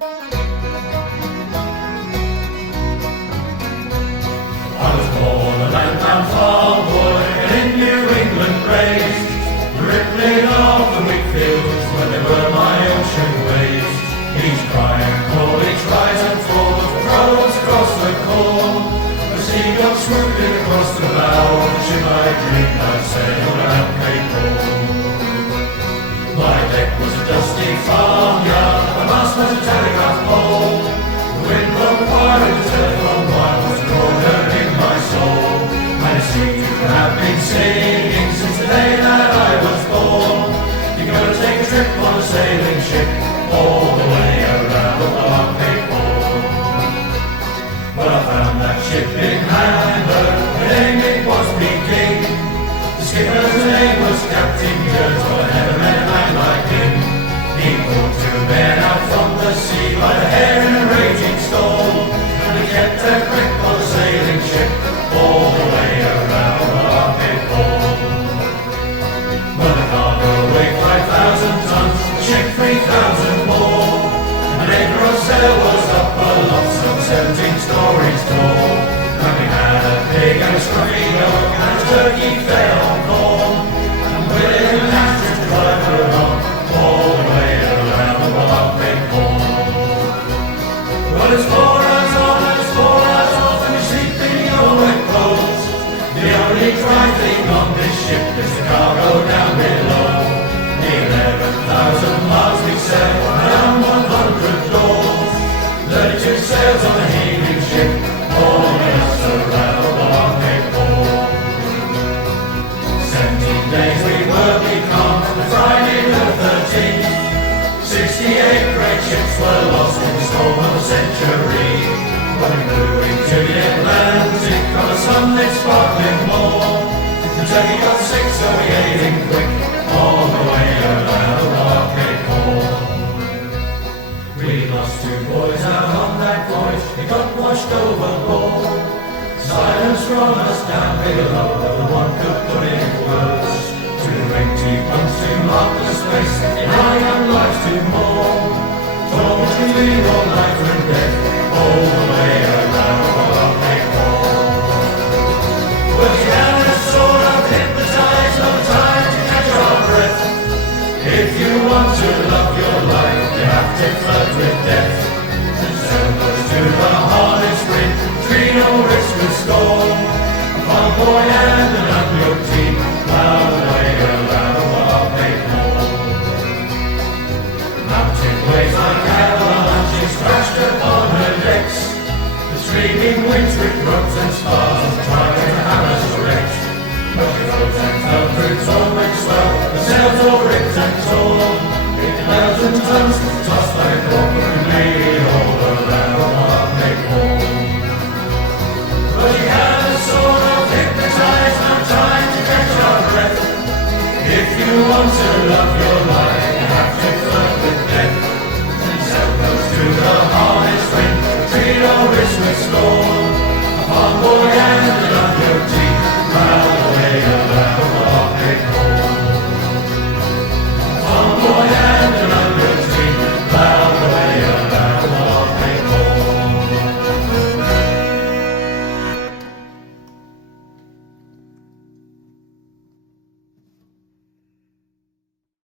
I was born a landbound farm boy and in New England raised. The rippling of the wheat fields when they were my ocean waves. Each cry and call, each rise and fall of crows across the corn. The seagulls swooping across the bow of the ship I dreamed I'd sail around Cape Horn. My deck was a dusty farmyard, my mast was a telegraph pole. The wind blown fire in the telephone wire was a corner in my soul. And it seemed to have been singing since the day that I was born. You're gonna take a trip on a sailing ship all the way around the Cape Horn. Well, I found that ship in Hamburg, her name it was Peking. The skipper's name was Captain Kurtz, well I never met a man like him. He brought two men out from the sea by the hair in a raging storm, and he kept a grip on the sailing ship all the way around the Cape Horn. Well, the cargo weighed 5,000 tons, the ship 3,000 more, and every old sail was up aloft, some 17 stories tall. And we had a pig and a scruffy dog and a turkey fed on corn, and William and Astrid to drive her on all the way around the Cape Horn. Well, it's 4 hours on and it's 4 hours off, and we sleep in your wet clothes. The only dry thing on this ship is the cargo down below. The 11,000 miles we sail around 100 doors. 32 sails on a heaving ship, hauling us around the Cape Horn. 17 days we were becalmed, and Friday the 13th. 68 great ships were lost in the storm of a century. When we blew into the Atlantic on a sunlit sparkling morn, the turkey got sick, so we ate him quick all the way around the Cape Horn. We lost 2 boys out on that voyage, they got washed overboard. Silence from us down below, no one could put in words. 2 empty bunks to mark the space in our young lives to mourn. Torn between all life and death, all the way around the Cape Horn. Well, we had a sort of hypnotized, no time to catch our breath. If you want to love your life, you have to flirt with death. And sail goes to the hardest wind, between no risk and scorn. A farm boy and an unyoked team, plough the way around the Cape Horn. Mountain waves like avalanches crashed upon her decks. The screaming winds with ropes and spars tried to have us wrecked. But we rose and fell through storm and swell, the sails all ripped and torn. 8,000 tons tossed like rock and lay all around the Cape Horn. But we had a sort of hypnotized, no time to catch our breath. If you want to love your